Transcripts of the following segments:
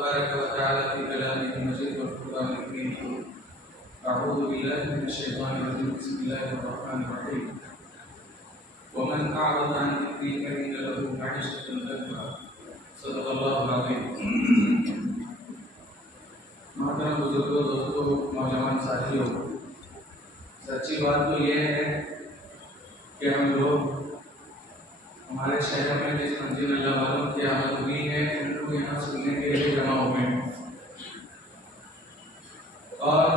تبارك وتعالى في كلامه المجيد والقرآن الكريم. أعوذ بالله من الشيطان الرجيم. بسم الله الرحمن الرحيم. ومن أعرض عن ذكري فإن له معيشة ضنكا. صدق الله العظيم. محترم بزرگوں، دوستوں، نوجوان ساتھیوں، سچی بات تو یہ ہے کہ ہم لوگ ہمارے شہر میں جس منزل اللہ والوں کی آمد ہوئی ہے ان کو یہاں سننے کے لیے جمع ہوئے ہیں. اور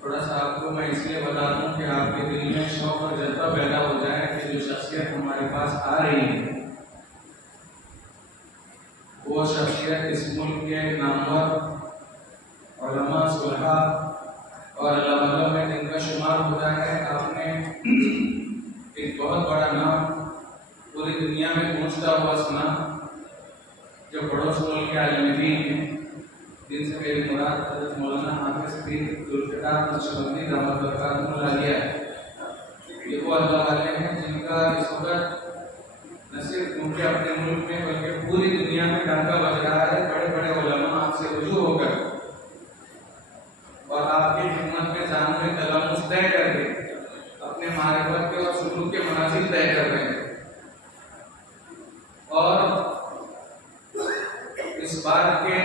تھوڑا سا آپ کو میں اس لیے بتا دوں کہ آپ کے دل میں شوق اور جذبہ پیدا ہو جائے کہ جو شخصیت ہمارے پاس آ رہی ہے وہ شخصیت اس ملک کے نامور علماء، صلحاء اور اللہ والوں میں جن کا شمار ہوتا ہے. آپ نے ایک بہت بڑا نام پوری دنیا میں پہنچتا ہوا سنا جو پڑوس ملک کے عالم دین ہیں، جن سے میری مراد حضرت مولانا حافظ پیر ذوالفقار نقشبندی دامت برکاتہ اللہ علیہ ہے. یہ وہ اللہ والے ہیں جن کا اس وقت نہ صرف ان کے اپنے ملک میں بلکہ پوری دنیا میں ڈنکا بج رہا ہے. بڑے بڑے علماء آپ سے رجوع ہو کر اور آپ کی خدمت میں جان میں تلمس طے کر کے اپنے معرفت کے اور سلوک کے منازل طے کر رہے ہیں. اور اس بات کے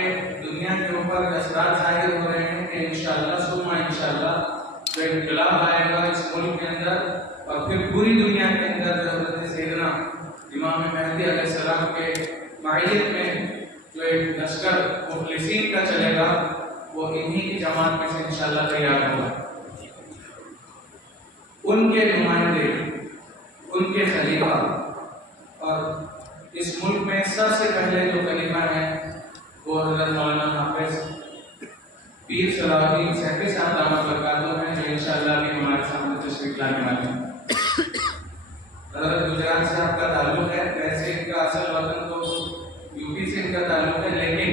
دنیا کے اوپر اثرات ظاہر ہو رہے ہیں کہ انشاءاللہ ثم انشاءاللہ جو انقلاب آئے گا اس ملک کے اندر اور پھر پوری دنیا کے اندر حضرت سیدنا امام مہدی علیہ السلام کے معیت میں جو ایک لشکر مخلصین کا چلے گا وہ انہی کی جماعت میں سے انشاءاللہ تیار ہوگا. ان کے نمائندے، ان کے خلیفہ اور اس ملک میں سب سے پہلے جو خلیفہ ہیں وہ حضرت مولانا حافظ پیر صلاح الدین سیفی صاحب دامت برکاتہ ہیں جو انشاءاللہ بھی ہمارے سامنے تشریف لانے والے ہیں. حضرت گجرات صاحب کا تعلق ہے، ویسے ان کا اصل وطن تو یو پی سے ان کا تعلق ہے، لیکن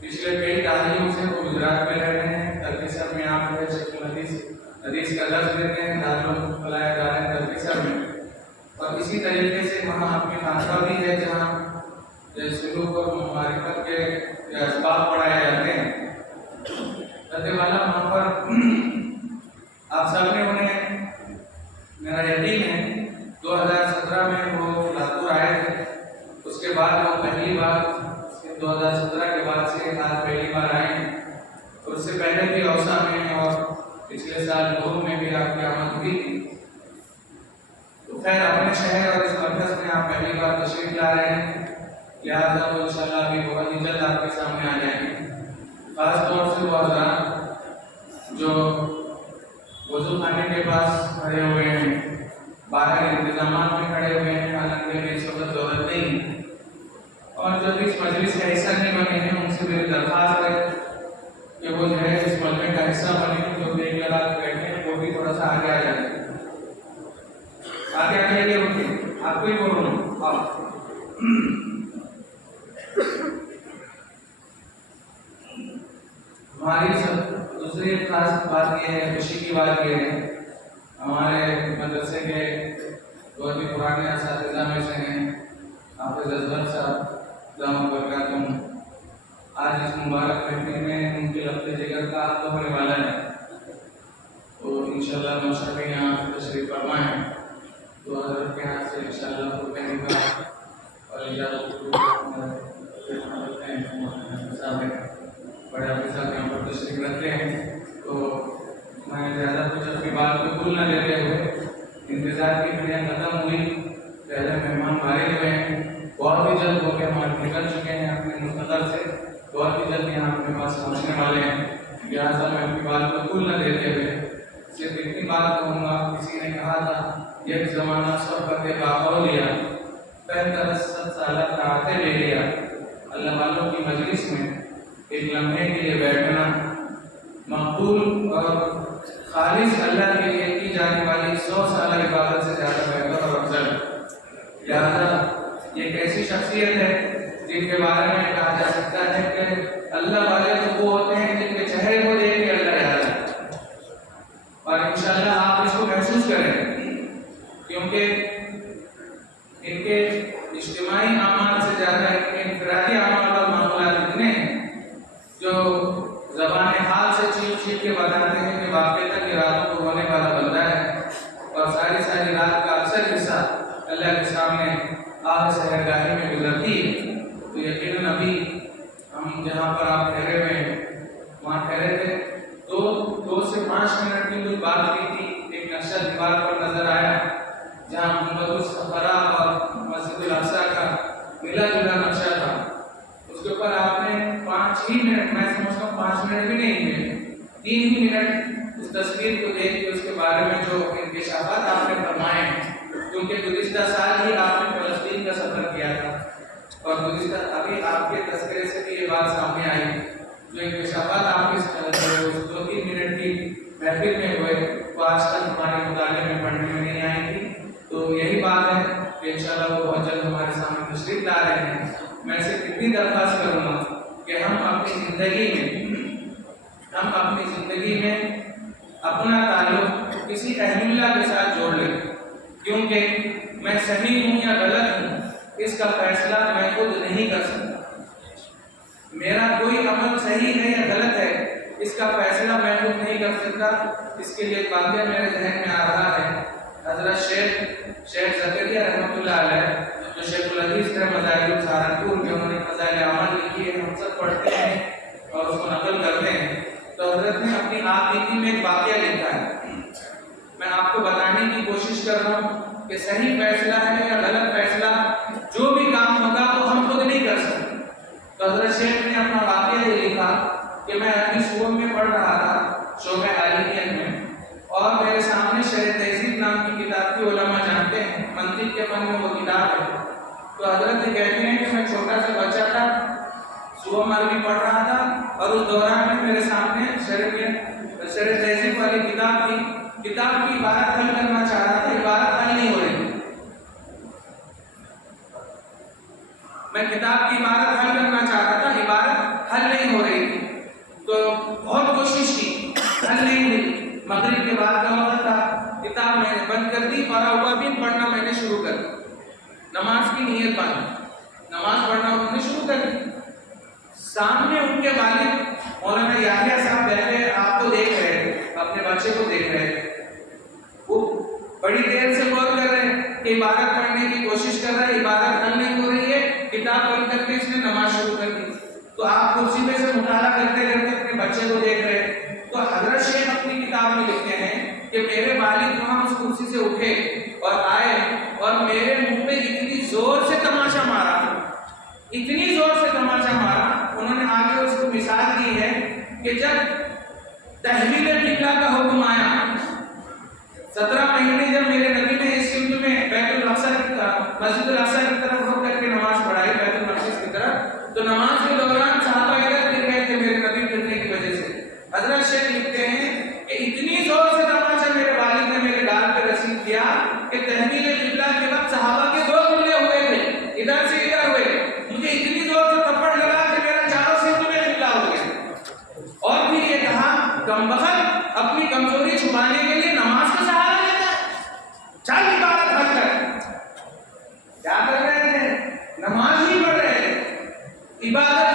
پچھلے کئی تعلیموں سے وہ گجرات میں رہ رہے ہیں. ترکیسر میں آپ جو ہے شیخ الحدیث کا درس دیتے ہیں دارالفلاح دارالعلوم ترکیسر میں. اور اسی طریقے سے وہاں اپنی خانقاہ بھی ہے جہاں سلوک اور معرفت کے اسباب پڑھائے جاتے ہیں. رد والا وہاں پر آپ سب نے انہیں میرا یقین ہے 2017 میں وہ لاتور آئے تھے. اس کے بعد وہ پہلی بار 2017 کے بعد سے آج پہلی بار آئے ہیں. اور اس سے پہلے بھی اوسا میں اور پچھلے سال نور میں بھی آپ کی آمد ہوئی تھی. تو خیر اپنے شہر اور اس مرکز میں آپ پہلی بار تشریف لا رہے ہیں، لہٰذا وہ انشاءاللہ بھی بہت ہی جلد آپ کے سامنے آ جائیں گے. خاص طور سے وہ حضرات جو وضو خانے کے پاس کھڑے ہوئے ہیں، باہر انتظامات میں کھڑے ہوئے ہیں، حالانکہ اس وقت ضرورت نہیں، اور جو بھی اس مجلس کا حصہ نہیں بنے ہیں ان سے میری درخواست ہے کہ وہ جو ہے اس مجمع کا حصہ بنے. جو ایک لگا کے بیٹھے ہیں وہ بھی تھوڑا سا آگے آ جائیں. آگے آ جائیے. رکیے، آپ کو ہی بولوں آپ. ہماری دوسری خاص بات یہ ہے، خوشی کی بات یہ ہے، ہمارے مدرسے کے بہت ہی پرانے اساتذہ میں سے ہیں حافظ اصغر صاحب دامت برکاتہ. آج اس مبارک محفل میں ان کے لفظ جگر کا عہد ہونے والا ہے. تو انشاءاللہ نوشہ بھی یہاں تشریف فرما ہے. تو حضرت کے ہاتھ سے انشاءاللہ کہنے کا اور بڑے حافظ صاحب یہاں پر تشریف رکھتے ہیں. تو میں زیادہ کچھ اپنی بات کو بھول نہ لیتے ہوئے انتظار کی گھڑیاں ختم ہوئی، پہلے مہمان فارغ ہوئے ہیں، بہت ہی جلد ہو کے ہمارے نکل چکے ہیں اپنے مستقل سے، بہت ہی جلد یہاں اپنے پاس پہنچنے والے ہیں. لہٰذا میں اپنی بات کو بھول نہ دیتے ہوئے صرف اتنی بات کہوں گا. کسی نے کہا تھا یک زمانہ صحبت باقو لیا، 65 سالہ طاعتیں لے لیا. اللہ والوں کی مجلس میں ایک لمحے کے لیے بیٹھنا مقبول اور خالص اللہ کے لیے کی جانے والی 100 سالہ عبادت سے زیادہ بہتر اور افضل. لہٰذا یہ ایک ایسی شخصیت ہے جن کے بارے میں کہا جا سکتا ہے کہ اللہ والے تو وہ ہوتے ہیں جن کے چہرے کو دیکھ کے اللہ یاد آتا ہے. اور انشاءاللہ آپ اس کو محسوس کریں کیونکہ ان کے اجتماعی اعمال سے زیادہ ان کے انفرادی اعمال اور معمولات اتنے ہیں اللہ کے سامنے آگ سحرگاہی میں گزرتی ہے، تو یقیناً ابھی ہم جہاں پر آپ ٹھہرے ہوئے ہیں وہاں ٹھہرے تھے، 2 سے 5 منٹ کی کچھ بات کی تھی، ایک نقشہ دیوار پر نظر آیا جہاں محمد الصفرا اور مسجد الاقصی کا ملا جلا نقشہ تھا، اس کے اوپر آپ نے 5 ہی منٹ، میں سمجھتا ہوں 5 منٹ بھی نہیں ہوئے، 3 ہی منٹ اس تصویر کو دیکھ کے اس کے بارے میں جو انکشافات آپ نے فرمائے ہیں، کیونکہ گزشتہ سال ہی آپ نے فلسطین کا سفر کیا تھا اور گزشتہ ابھی آپ کے تذکرے سے بھی یہ بات سامنے آئی، جو انکشافات آپ کے 2-3 منٹ کی محفل میں ہوئے وہ آج تک ہمارے مطالعے میں پڑھنے میں نہیں آئی تھی، تو یہی بات ہے کہ انشاءاللہ وہ بہت جلد ہمارے سامنے تشریف لا رہے ہیں۔ میں سے کتنی درخواست کروں گا کہ ہم اپنی زندگی میں اپنا تعلق کسی اہم اللہ کے ساتھ جوڑ لیں، کیونکہ میں صحیح ہوں یا غلط ہوں اس کا فیصلہ میں خود نہیں کر سکتا، میرا کوئی عمل صحیح ہے یا غلط ہے اس کا فیصلہ میں خود نہیں کر سکتا۔ اس کے لیے واقعہ میرے ذہن میں آ رہا ہے، حضرت شیخ زکریا رحمۃ اللہ علیہ جو شیخ الحدیث تھے مظاہر سہارنپور کے، انہوں نے فضائل اعمال لکھی ہے، ہم سب پڑھتے ہیں اور اس کو نقل کرتے ہیں، تو حضرت نے اپنی آپ بیتی میں ایک واقعہ لکھا ہے، میں آپ کو بتانے کی کوشش کر رہا ہوں کہ صحیح فیصلہ ہے یا غلط فیصلہ، جو بھی کام ہوگا تو ہم خود نہیں کر سکتے۔ تو حضرت شیخ نے اپنا واقعہ یہ لکھا کہ میں ابھی صبح میں پڑھ رہا تھا شعبہ عالمیت میں، اور میرے سامنے شرح تہذیب نام کی کتاب کی علماء جانتے ہیں، منطق کے فن میں وہ کتاب ہے، تو حضرت کہتے ہیں کہ میں چھوٹا سا بچہ تھا، صبح مغربی پڑھ رہا تھا اور اس دوران میں میرے سامنے شرح تہذیب والی کتاب کی عبارت حل کرنا چاہ رہا تھا، عبارت حل نہیں ہو رہی، میں کتاب کی عبارت حل کرنا چاہ رہا تھا، عبارت حل نہیں ہو رہی تھی، تو بہت کوشش کی، حل نہیں ہوئی، مغرب کے بعد کا وقت تھا، کتاب میں نے بند کر دی اور اوابین پڑھنا میں نے شروع کر دی، نماز کی نیت باندھی، نماز پڑھنا انہوں نے شروع کر دی، سامنے ان کے والد مولانا یحییٰ صاحب بیٹھے آپ کو دیکھ رہے تھے، اپنے بچے کو دیکھ رہے تھے، وہ بڑی دیر سے غور کر رہے ہیں کہ عبارت پڑھنے کی کوشش کر رہا ہے، عبارت حل نہیں ہو رہی ہے، کتاب بند کر کے اس نے نماز شروع کر دی، تو آپ کرسی میں سے مطالعہ کرتے کرتے اپنے بچے کو دیکھ رہے ہیں، تو حضرت شیخ اپنی کتاب میں لکھتے ہیں کہ میرے والد وہاں اس کرسی سے اٹھے اور آئے اور میرے منہ پہ اتنی زور سے تماشا مارا، اتنی زور سے تماشا مارا، انہوں نے آگے اس کو مثال دی ہے کہ جب تحویل قبلہ کا حکم آیا، 17 مہینے جب میرے نبی نے اس سمت میں بیت الاقصی مسجد الاقصی کی طرف رخ کر کے نماز پڑھائی، بیت المقدس کی طرف، تو نماز کے دوران صحابہ ادھر گر گئے تھے میرے نبی پھرنے کی وجہ سے۔ حضرت شیخ لکھتے ہیں کہ اتنی زور سے تماشا میرے والد نے میرے گال پہ رسید کیا کہ تحویل قبلہ کے وقت صحابہ کے 2 قبلے ہوئے تھے، ادھر سے ادھر ہوئے، مجھے اتنی زور سے تھپڑ لگا کہ میرا چاروں سمت میں قبلہ ہو گیا، اور پھر یہ کہا کمبخت اپنی کمزوری چھپانے کے لیے نماز کا سہارا لیتا ہے، چل عبادت حل کر، کیا کر رہے تھے؟ نماز ہی پڑھ رہے تھے، عبادت